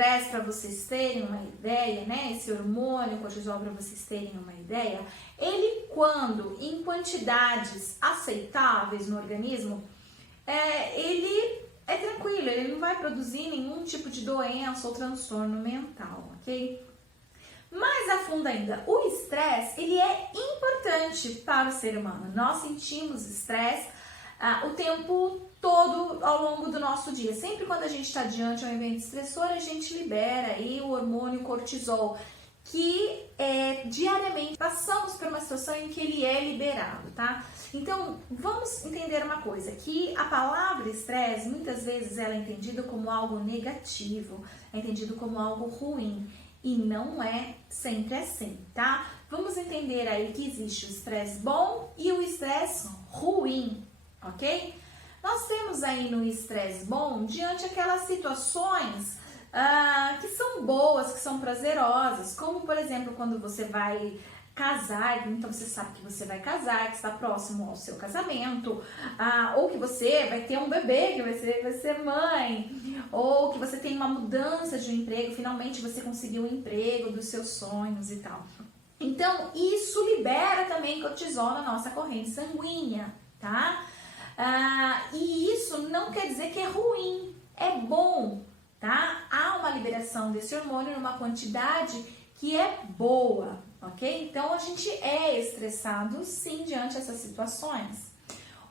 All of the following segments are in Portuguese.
estresse, para vocês terem uma ideia, né? Esse hormônio cortisol, para vocês terem uma ideia, ele quando em quantidades aceitáveis no organismo, ele é tranquilo, ele não vai produzir nenhum tipo de doença ou transtorno mental, ok? Mais a fundo ainda, o estresse, ele é importante para o ser humano. Nós sentimos estresse o tempo todo ao longo do nosso dia. Sempre quando a gente está diante de um evento estressor, a gente libera aí o hormônio cortisol, que diariamente passamos por uma situação em que ele é liberado, tá? Então, vamos entender uma coisa, que a palavra estresse, muitas vezes ela é entendida como algo negativo, é entendido como algo ruim, e não é sempre assim, tá? Vamos entender aí que existe o estresse bom e o estresse ruim, ok? Nós temos aí no estresse bom, diante aquelas situações que são boas, que são prazerosas, como por exemplo, quando você vai casar, então você sabe que você vai casar, que está próximo ao seu casamento, ou que você vai ter um bebê, que vai ser mãe, ou que você tem uma mudança de emprego, finalmente você conseguiu um emprego dos seus sonhos e tal. Então, isso libera também cortisol na nossa corrente sanguínea, tá? E isso não quer dizer que é ruim, é bom, tá? Há uma liberação desse hormônio numa quantidade que é boa, ok? Então, a gente é estressado, sim, diante dessas situações.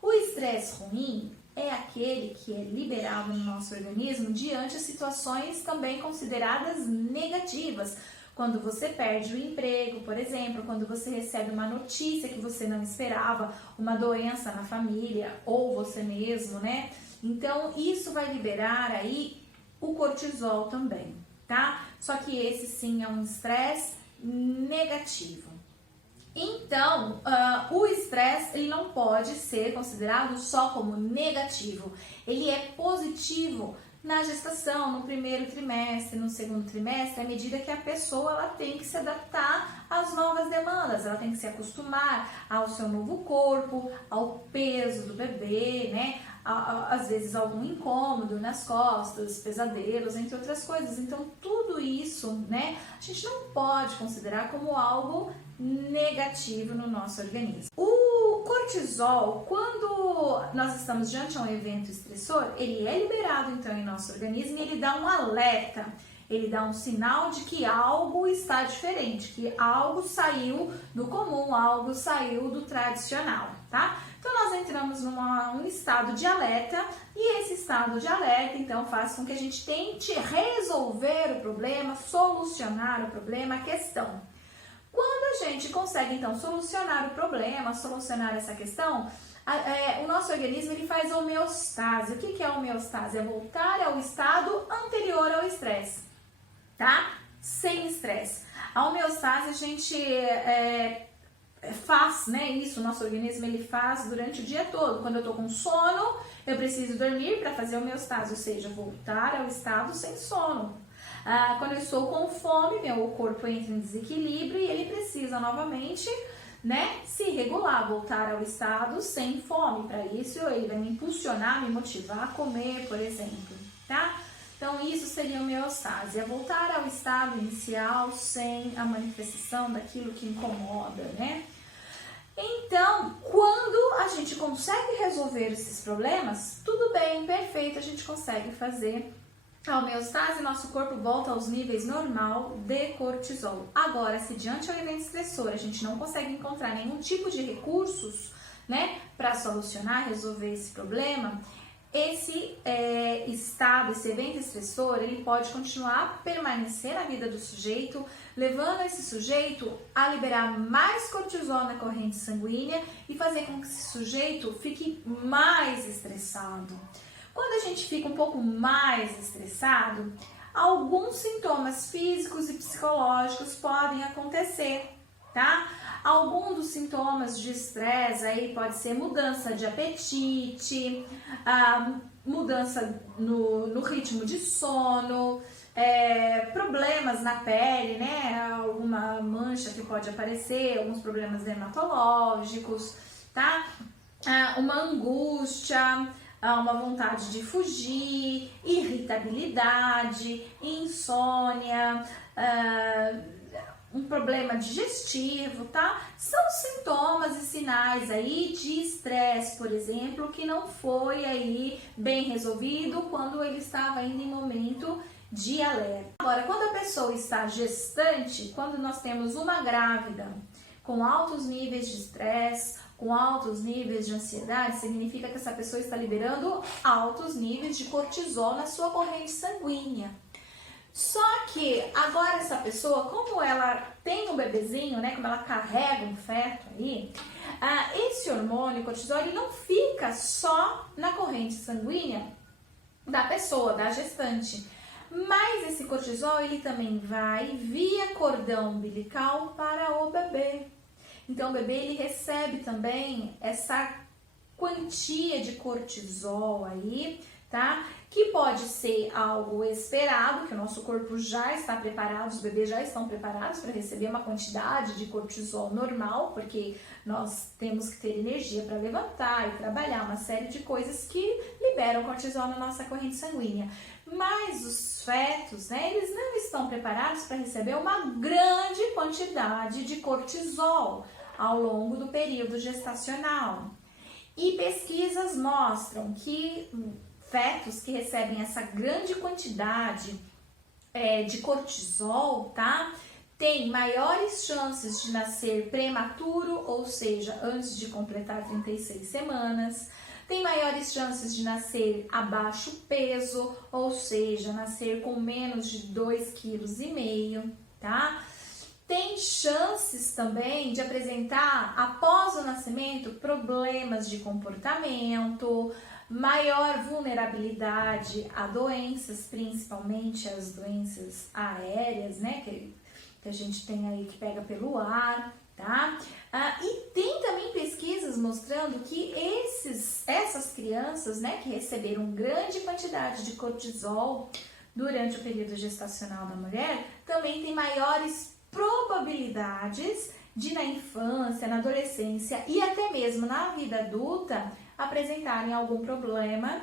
O estresse ruim é aquele que é liberado no nosso organismo diante de situações também consideradas negativas. Quando você perde o emprego, por exemplo, quando você recebe uma notícia que você não esperava, uma doença na família, ou você mesmo, né? Então, isso vai liberar aí o cortisol também, tá? Só que esse sim é um estresse negativo. Então, o estresse ele não pode ser considerado só como negativo, ele é positivo na gestação, no primeiro trimestre, no segundo trimestre, à medida que a pessoa ela tem que se adaptar às novas demandas, ela tem que se acostumar ao seu novo corpo, ao peso do bebê, né? Às vezes algum incômodo nas costas, pesadelos, entre outras coisas. Então, tudo isso, né, a gente não pode considerar como algo negativo no nosso organismo. O cortisol, quando nós estamos diante de um evento estressor, ele é liberado então em nosso organismo e ele dá um alerta, ele dá um sinal de que algo está diferente, que algo saiu do comum, algo saiu do tradicional, tá? Então nós entramos num estado de alerta e esse estado de alerta então faz com que a gente tente resolver o problema, solucionar o problema, a questão. Quando a gente consegue então solucionar o problema, solucionar essa questão, o nosso organismo ele faz homeostase. O que é a homeostase? É voltar ao estado anterior ao estresse, tá? Sem estresse. A homeostase a gente faz, né? Isso, o nosso organismo ele faz durante o dia todo. Quando eu tô com sono, eu preciso dormir para fazer a homeostase, ou seja, voltar ao estado sem sono. Quando eu estou com fome, meu corpo entra em desequilíbrio e ele precisa novamente, né, se regular, voltar ao estado sem fome. Para isso, ele vai me impulsionar, me motivar a comer, por exemplo, tá? Então, isso seria homeostase, é voltar ao estado inicial sem a manifestação daquilo que incomoda, né? Então, quando a gente consegue resolver esses problemas, tudo bem, perfeito, a gente consegue fazer a homeostase, nosso corpo volta aos níveis normal de cortisol. Agora, se diante de um evento estressor a gente não consegue encontrar nenhum tipo de recursos, né, para solucionar, resolver esse problema, esse estado, esse evento estressor, ele pode continuar a permanecer na vida do sujeito, levando esse sujeito a liberar mais cortisol na corrente sanguínea e fazer com que esse sujeito fique mais estressado. Quando a gente fica um pouco mais estressado, alguns sintomas físicos e psicológicos podem acontecer, tá? Alguns dos sintomas de estresse aí pode ser mudança de apetite, mudança no ritmo de sono, problemas na pele, né? Alguma mancha que pode aparecer, alguns problemas dermatológicos, tá? Uma angústia, uma vontade de fugir, irritabilidade, insônia, um problema digestivo, tá? São sintomas e sinais aí de estresse, por exemplo, que não foi aí bem resolvido quando ele estava ainda em momento de alerta. Agora, quando a pessoa está gestante, quando nós temos uma grávida com altos níveis de estresse, com altos níveis de ansiedade, significa que essa pessoa está liberando altos níveis de cortisol na sua corrente sanguínea. Só que agora essa pessoa, como ela tem um bebezinho, né, como ela carrega um feto aí, esse hormônio, cortisol, ele não fica só na corrente sanguínea da pessoa, da gestante. Mas esse cortisol, ele também vai via cordão umbilical para o bebê. Então o bebê, ele recebe também essa quantia de cortisol aí, tá? Que pode ser algo esperado, que o nosso corpo já está preparado, os bebês já estão preparados para receber uma quantidade de cortisol normal, porque nós temos que ter energia para levantar e trabalhar, uma série de coisas que liberam cortisol na nossa corrente sanguínea. Mas os fetos, né, eles não estão preparados para receber uma grande quantidade de cortisol ao longo do período gestacional. E pesquisas mostram que fetos que recebem essa grande quantidade de cortisol, tá? Tem maiores chances de nascer prematuro, ou seja, antes de completar 36 semanas. Tem maiores chances de nascer abaixo peso, ou seja, nascer com menos de 2,5 kg, tá? Tem chances também de apresentar, após o nascimento, problemas de comportamento, maior vulnerabilidade a doenças, principalmente as doenças aéreas, né, que a gente tem aí que pega pelo ar, tá? E tem também pesquisas mostrando que essas crianças, né, que receberam grande quantidade de cortisol durante o período gestacional da mulher, também tem maiores probabilidades de na infância, na adolescência e até mesmo na vida adulta apresentarem algum problema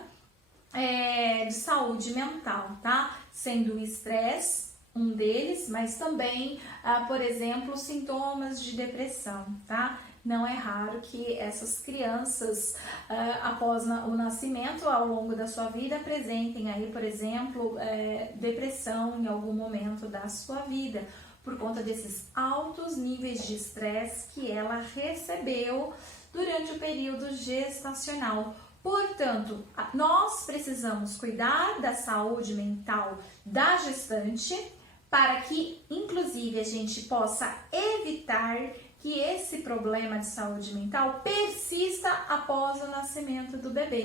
de saúde mental, tá? Sendo o estresse um deles, mas também, por exemplo, sintomas de depressão, tá? Não é raro que essas crianças, após o nascimento, ao longo da sua vida, apresentem aí, por exemplo, depressão em algum momento da sua vida, por conta desses altos níveis de estresse que ela recebeu durante o período gestacional. Portanto, nós precisamos cuidar da saúde mental da gestante para que, inclusive, a gente possa evitar que esse problema de saúde mental persista após o nascimento do bebê.